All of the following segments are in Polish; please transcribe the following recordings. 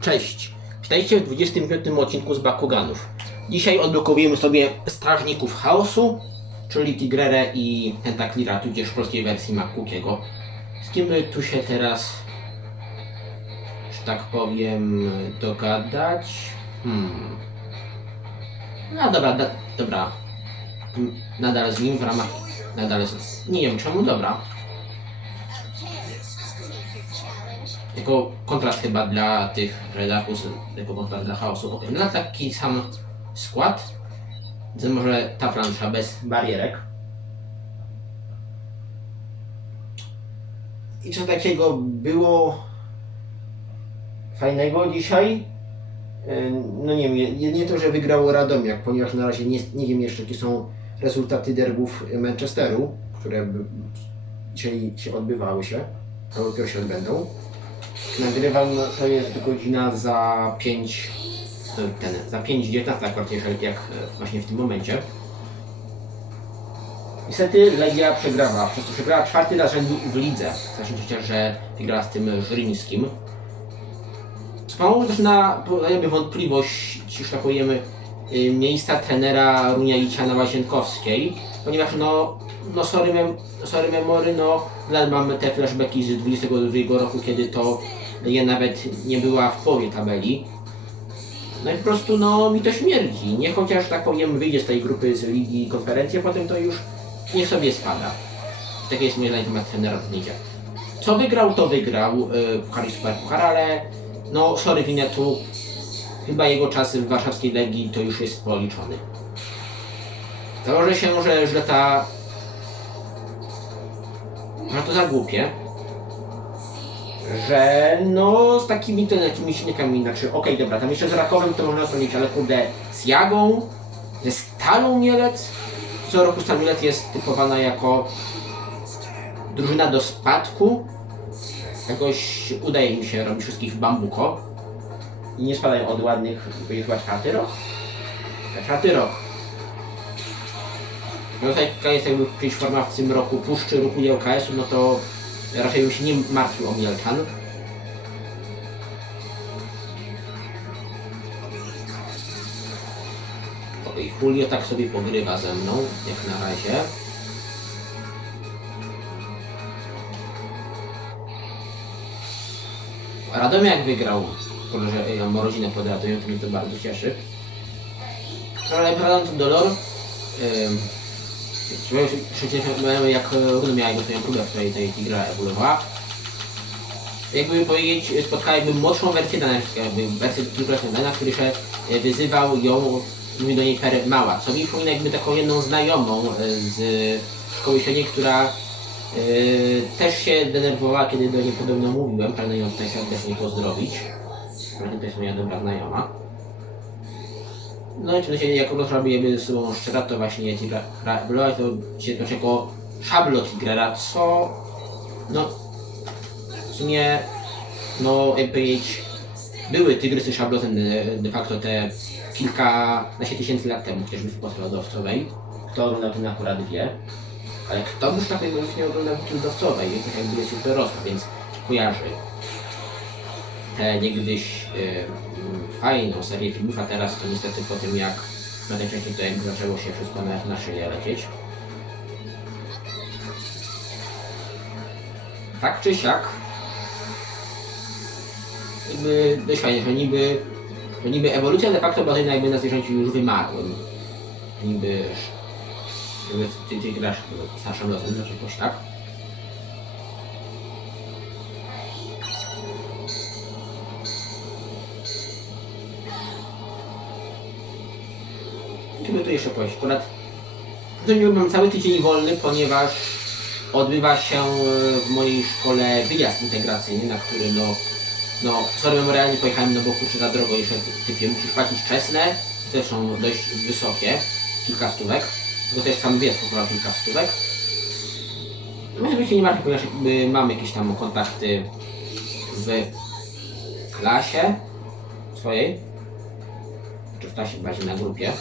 Cześć! Witajcie w 25 odcinku z Bakuganów. Dzisiaj odblokowujemy sobie Strażników Chaosu, czyli Tigrerę i Tentaklira, tudzież w polskiej wersji Makukiego. Z kim by tu się teraz, że tak powiem, dogadać? Hmm. No dobra, da, dobra. Nadal z nim w ramach... Nadal z... Nie wiem czemu, dobra. Jako kontrast chyba dla tych redaków, jako kontrast dla chaosu. Ok, na taki sam skład. To może ta plansza bez barierek. I co takiego było fajnego dzisiaj? E, No nie wiem, jedynie to, że wygrało Radomiak, ponieważ na razie nie, nie wiem jeszcze jakie są rezultaty derbów Manchesteru, które dzisiaj się odbywały się, dopiero się odbędą. Nagrywam, to jest godzina za 5, ten, za 5.19 akurat, jak e, właśnie w tym momencie. Niestety Legia przegrała, przez to przegrała czwarty raz w lidze. Zacznijcie, że wygrała z tym Żryńskim. Spało też na jakby wątpliwość, że tak powiem, y, miejsca trenera Runiajcia Łazienkowskiej, ponieważ no, no sorry, mem, sorry memory, no nadal mamy te flashbacki z 22 roku, kiedy to ja nawet nie była w połowie tabeli. No i po prostu no mi to śmierdzi. Nie chociaż tak powiem wyjdzie z tej grupy z ligi i konferencji, potem to już niech sobie spada. Takie jest moje zdanie na temat trenera. Co wygrał, to wygrał yy, Puchar Super ale no sorry Winetu, chyba jego czas w warszawskiej Legii to już jest policzony. Założę się, że ta... że to za głupie. Że no z takimi to jakimiś silnikami, znaczy okej dobra, tam jeszcze z Rakowem to można zrobić, ale kurde z Jagą, ze Stalą Mielec, co roku Stal Mielec jest typowana jako drużyna do spadku, jakoś udaje mi się robić wszystkich bambuko i nie spadają od ładnych, to jest chyba rok? Rok. No tak jak jestem kiedyś forma w tym roku puszczy ruchu JKS-u, no to raczej bym się nie martwił o Mielczan. I Julio tak sobie pogrywa ze mną, jak na razie. Radomiak wygrał e, Morozinę pod Radomią, to mnie to bardzo cieszy. Ale Bradant Dolor yy, 60 jak e, Run miała jego próbę, w której tej Tigra ewoluowała. Jakby powiedzieć, spotkała jakby mocną wersję na jakby wersję kilkuletnią Dana, który się e, wyzywał ją, mówił do niej Per Mała, co mi przypomina jakby taką jedną znajomą e, z szkoły średniej, która Yy, też się denerwowała, kiedy do niej podobno mówiłem, pragnę ją w tej też nie pozdrowić. To jest moja dobra znajoma. No i oczywiście jak robię ze sobą szczera, to właśnie Tigra Blood to się to jako szablo Tigrera, co no w sumie no jakby powiedzieć były tygrysy szablotem de, de facto te kilkanaście tysięcy lat temu, chociażby w Polsce Lodowcowej. Kto oglądał ten akurat wie. Ale kto już takiego już nie oglądał Wikingowcowej, więc jakby jest już dorosła, więc kojarzy tę niegdyś y, mm, fajną serię filmów, a teraz to niestety po tym jak na tej części to jakby zaczęło się wszystko na, na szyję lecieć. Tak czy siak, jakby dość fajnie, że niby, że niby ewolucja de facto bazuje na jakby na zwierzęciu już wymarłym. Niby jakby ty, ty grasz starszym losem, znaczy jakoś tak. Jeszcze powiedzieć? Akurat nie mam cały tydzień wolny, ponieważ odbywa się w mojej szkole wyjazd integracyjny, na który no, no, sorry, memorialnie pojechałem, no bo kurczę za drogo jeszcze typie, musisz płacić czesne, te są dość wysokie, kilka stówek. To jest sam wiek, chyba kilka stówek. Może być nie martwi, ponieważ mamy jakieś tam kontakty w klasie swojej, czy w klasie bardziej na grupie.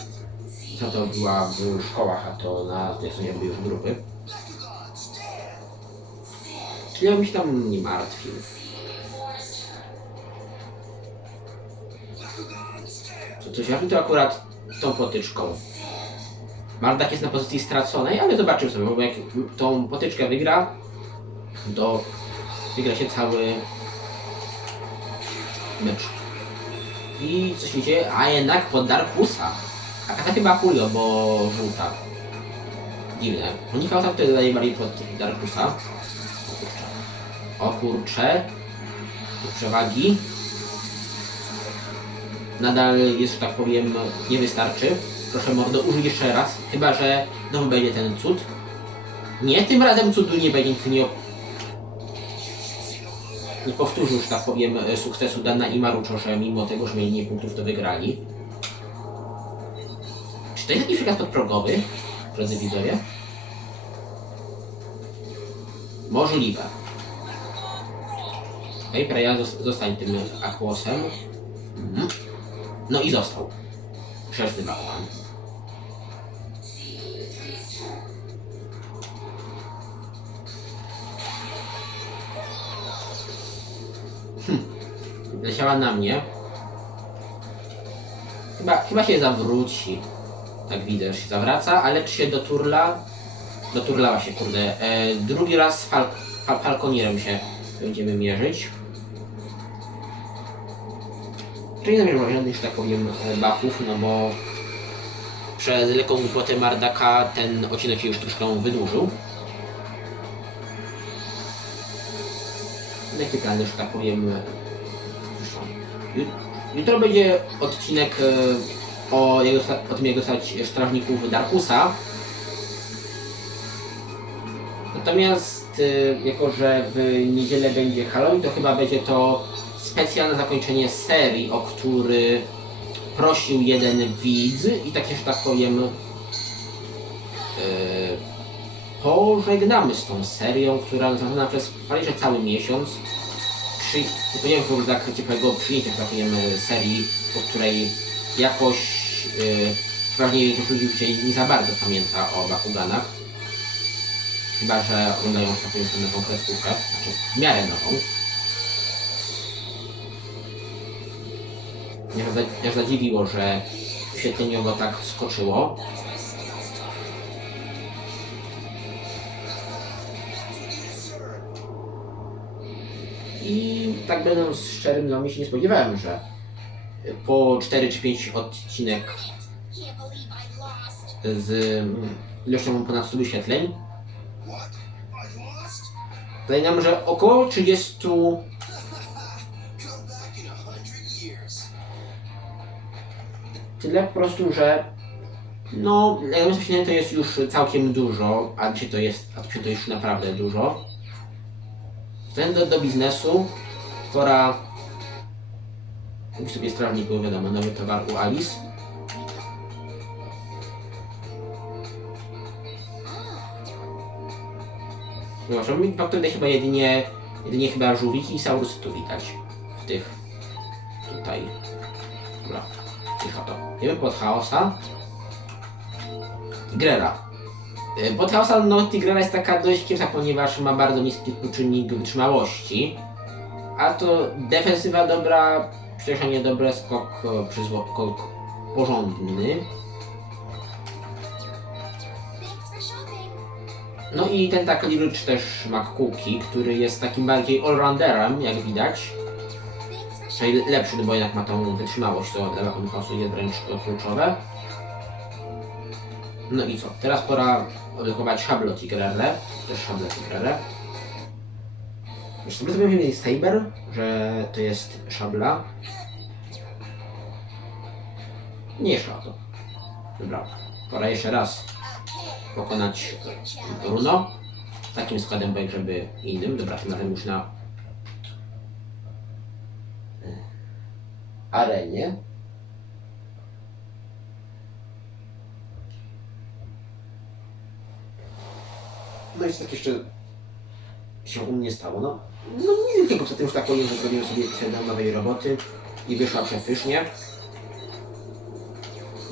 Co to była w szkołach, a to na tej stronie były już grupy. Czyli ja bym się tam nie martwił. to coś ważne, to akurat tą potyczką. Mardak jest na pozycji straconej, ale zobaczymy sobie, bo jak tą potyczkę wygra, to wygra się cały mecz. I co się dzieje? A jednak pod Darkusa. A kata chyba Julio, bo żółta. Dziwne. Monika tam wtedy daje bardziej pod Darkusa. O kurcze. Tu przewagi. Nadal jest, że tak powiem, nie wystarczy. Proszę mordo, użyj jeszcze raz. Chyba, że znowu będzie ten cud. Nie, tym razem cudu nie będzie, nie, nie powtórzył, że tak powiem, sukcesu Dana i Maruczo, że mimo tego, że mieli mniej punktów, to wygrali. To jest jakiś przykład podprogowy, drodzy widzowie? Możliwe. Okej, okay, Preja zos- zostań tym Aquosem. Mhm. No i został. Grzeczny bałwan. Hm. Leciała na mnie. Chyba, chyba się zawróci. Tak widzę, że się zawraca, ale czy się doturla? Doturlała się, kurde. E, drugi raz z fal, fal, Falconierem się będziemy mierzyć. Czyli nie zamierzam żadnych, że tak powiem, e, buffów, no bo przez lekką głupotę Mardaka ten odcinek się już troszkę wydłużył. Jakie plany, że tak powiem, e, Jutro będzie odcinek e, o, jego, o tym, dostać strażników Darkusa. Natomiast, e, jako że w niedzielę będzie Halloween, to chyba będzie to specjalne zakończenie serii, o który prosił jeden widz i takie, że tak powiem, e, pożegnamy z tą serią, która nazywana przez prawie cały miesiąc. Przy, nie ogóle tak ciepłego przyjęcia, tak powiem, e, serii, po której jakoś pewnie większość ludzi dzisiaj nie za bardzo pamięta o Bakuganach. Chyba, że oglądają, tak tę nową kreskówkę, znaczy w miarę nową. Mnie zadziwiło, że świetleniowo tak skoczyło. I tak będąc szczerym, no mi się nie spodziewałem, że po 4 czy 5 odcinek z mm, ilością ponad 100 wyświetleń, zdaje nam, że około 30 Come back in a hundred years. tyle po prostu, że no, na wyświetleń to jest już całkiem dużo, a dzisiaj to jest, a dzisiaj to już naprawdę dużo. Ten do, do biznesu, pora kupić sobie strażników, wiadomo, nowy towar u Alice. Przepraszam, mi faktycznie tutaj chyba jedynie, jedynie chyba żółwiki i saurusy tu widać w tych tutaj. Dobra, cicho to. Idziemy pod chaosa. Tigrera. Y, Pod chaosa, no Tigrera jest taka dość kiepska, ponieważ ma bardzo niski współczynnik wytrzymałości. A to defensywa dobra, przyspieszenie dobre, skok e, skok porządny. No i ten tak Lirycz też kółki, który jest takim bardziej allrounderem, jak widać. Czyli lepszy, no bo jednak ma tą wytrzymałość, co dla Bakonkasu jest wręcz kluczowe. No i co? Teraz pora odblokować Szablo Tigrerle. Też Szablo Tigrerle. Jeszcze sobie sobie mówili Saber, że to jest szabla. Nie szło to. Dobra, pora jeszcze raz pokonać Bruno. Takim składem bądź żeby innym. Dobra, tym razem już na arenie. No i co tak jeszcze się u mnie stało? No, no nic wielkiego, poza tym już tak powiem, że zrobiłem sobie przed nowej roboty i wyszła przepysznie.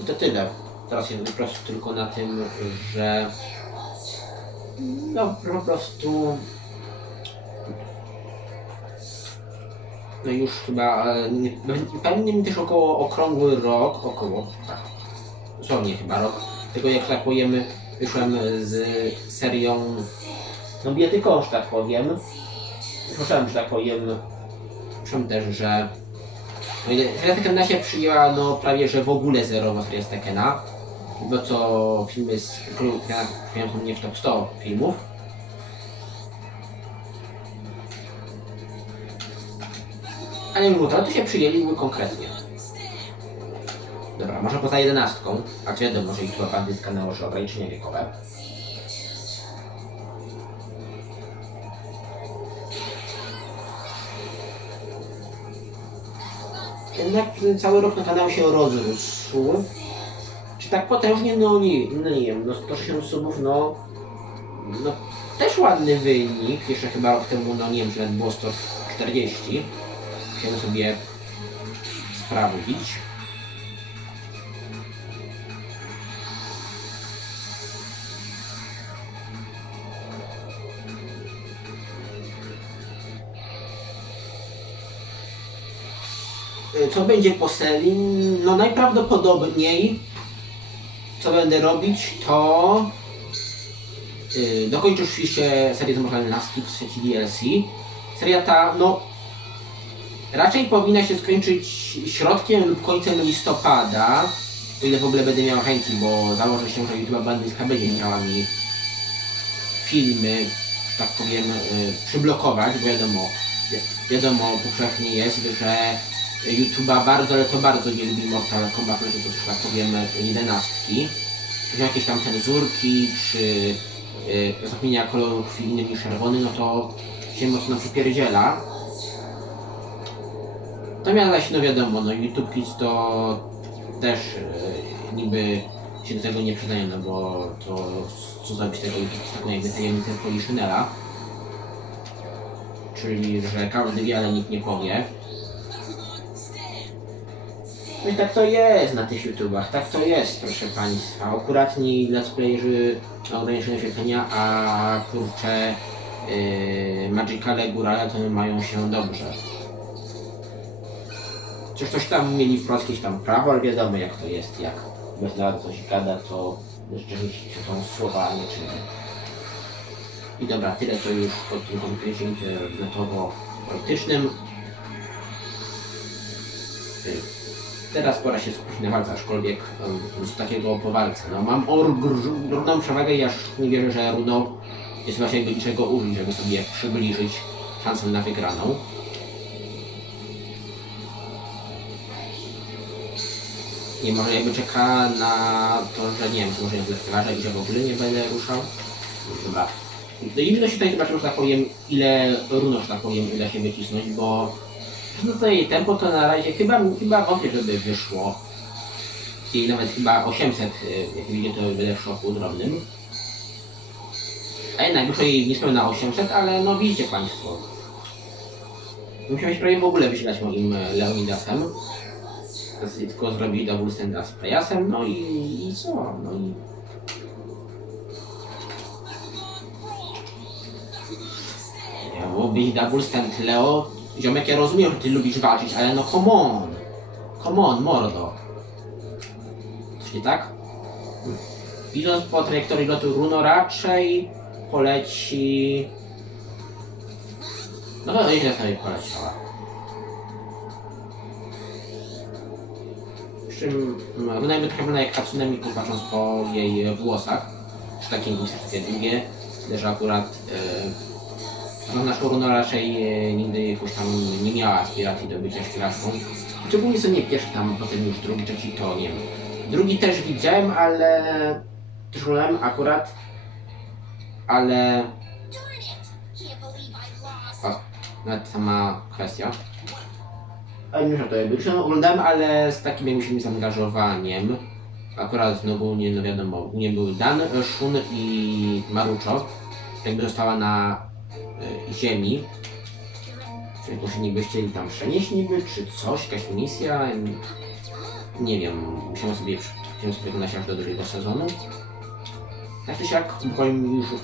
I to tyle. Teraz jest po prostu tylko na tym, że no po prostu no już chyba, nie- pewnie mi też około okrągły rok, około, tak, dosłownie chyba rok, tego jak tak powiem, wyszłem z serią, no biety kosz, tak powiem. Słyszałem, że tak powiem, słyszałem też, że no seria Tekena się przyjęła no prawie, że w ogóle zerowo seria z Tekena, bo co filmy z królu Tekena są nie w top 100 filmów. Ale mimo to, się przyjęli konkretnie. Dobra, może poza jedenastką, a czy wiadomo, że ich chyba bandytka nałoży ograniczenia wiekowe. Jednak cały rok na kanał się rozrósł. Czy tak potężnie? No nie, no nie wiem, no 160 subów, no, no też ładny wynik. Jeszcze chyba rok temu, no nie wiem, czy nawet było 140. Musiałem sobie sprawdzić. Co będzie po serii? No najprawdopodobniej co będę robić to yy, dokończę oczywiście serię Zamorzelne Laski w trzeci DLC. Seria ta, no raczej powinna się skończyć środkiem lub końcem listopada, o ile w ogóle będę miał chęci, bo założę się, że YouTube Bandyska będzie chciała mi filmy, tak powiem, yy, przyblokować, bo wiadomo, wi- wiadomo powszechnie jest, że YouTube'a bardzo, ale to bardzo nie lubi Mortal Kombat, że to, tak powiem, jedenastki. Czy jakieś tam cenzurki, czy yy, zapomnienia koloru krwi innym niż czerwony, no to się mocno przypierdziela. Natomiast no wiadomo, no YouTube Kids to też yy, niby się do tego nie przyznaje, no bo to co zrobić tego YouTube Kids taką jakby tajemnicę Poliszynela. Czyli, że każdy wie, ale nikt nie powie. No i tak to jest na tych YouTubach, tak to jest, proszę Państwa. Akuratni let's playerzy na ograniczone oświetlenia, a kurcze yy, Magicale to mają się dobrze. Coś, coś tam mieli wprost jakieś tam prawo, ale wiadomo jak to jest, jak bez nawet coś gada, to rzeczywiście są słowa, a nie. I dobra, tyle to już pod tym konkursie internetowo-politycznym. Yy. Teraz pora się skupić na walce, aczkolwiek z takiego po walce. No, mam ogromną przewagę i aż nie wierzę, że Runo jest właśnie jakby niczego użyć, żeby sobie przybliżyć szansę na wygraną. Nie może jakby czeka na to, że nie wiem, czy może lekceważę i że w ogóle nie będę ruszał. Dobra. No i się tutaj zobaczymy, że tak powiem, ile runo, że tak powiem, uda się wycisnąć, bo no to jej tempo to na razie chyba, chyba wątpię, żeby wyszło. I nawet chyba 800, y, jak widzicie, to będę w szoku drobnym. A jednak wyszło jej niespełna 800, ale no widzicie Państwo. Musiałeś prawie w ogóle wysilać moim e, Leonidasem. Tylko zrobić double standa z Prejasem, no i, i co? No i... Miało być double stand Leo. Ziomek, ja rozumiem, że ty lubisz walczyć, ale no come on. Come on, mordo. Coś nie tak? Idąc po trajektorii lotu Runo raczej poleci... No to nieźle sobie poleciała. Przy czym mm, Runa jakby trochę jak Hatsune Miku, patrząc po jej włosach. Czy takie długie. Tyle, że akurat... Yy, no naszą runę raczej e, nigdy jakoś tam nie miała aspiracji do bycia śpiewaczką. Szczególnie co nie pierwszy tam, potem już drugi, trzeci to nie wiem. Drugi też widziałem, ale też akurat, ale o, nawet sama kwestia. Ale nie, jakby no, oglądałem, ale z takim jakimś zaangażowaniem. Akurat znowu nie no wiadomo, nie były Dan, Shun i Marucho. Jakby została na ziemi. Czy jakoś niby chcieli tam przenieść niby, czy coś, jakaś misja. Nie wiem, musiałem sobie, musiałem sobie aż do drugiego sezonu. Tak czy siak, powiem już y,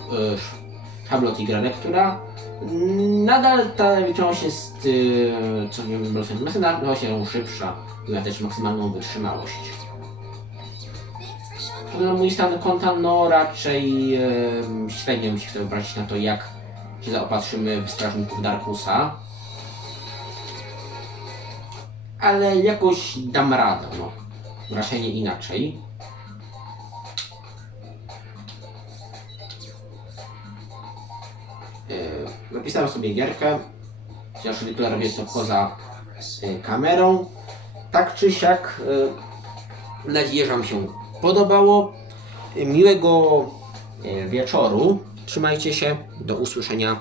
Pablo Tigra Lectura. Mm, Nadal ta wyciągność jest, yy, co nie wiem, mecenas się szybsza, ma też maksymalną wytrzymałość. No, mój stan konta, no raczej e, średnio mi się chce wybrać na to, jak się zaopatrzymy w strażników Darkusa. Ale jakoś dam radę, no. Raczej nie inaczej. E, napisałem sobie gierkę, chociaż zwykle robię to poza e, kamerą. Tak czy siak, mam nadzieję, że Wam się podobało. Miłego wieczoru. Trzymajcie się. Do usłyszenia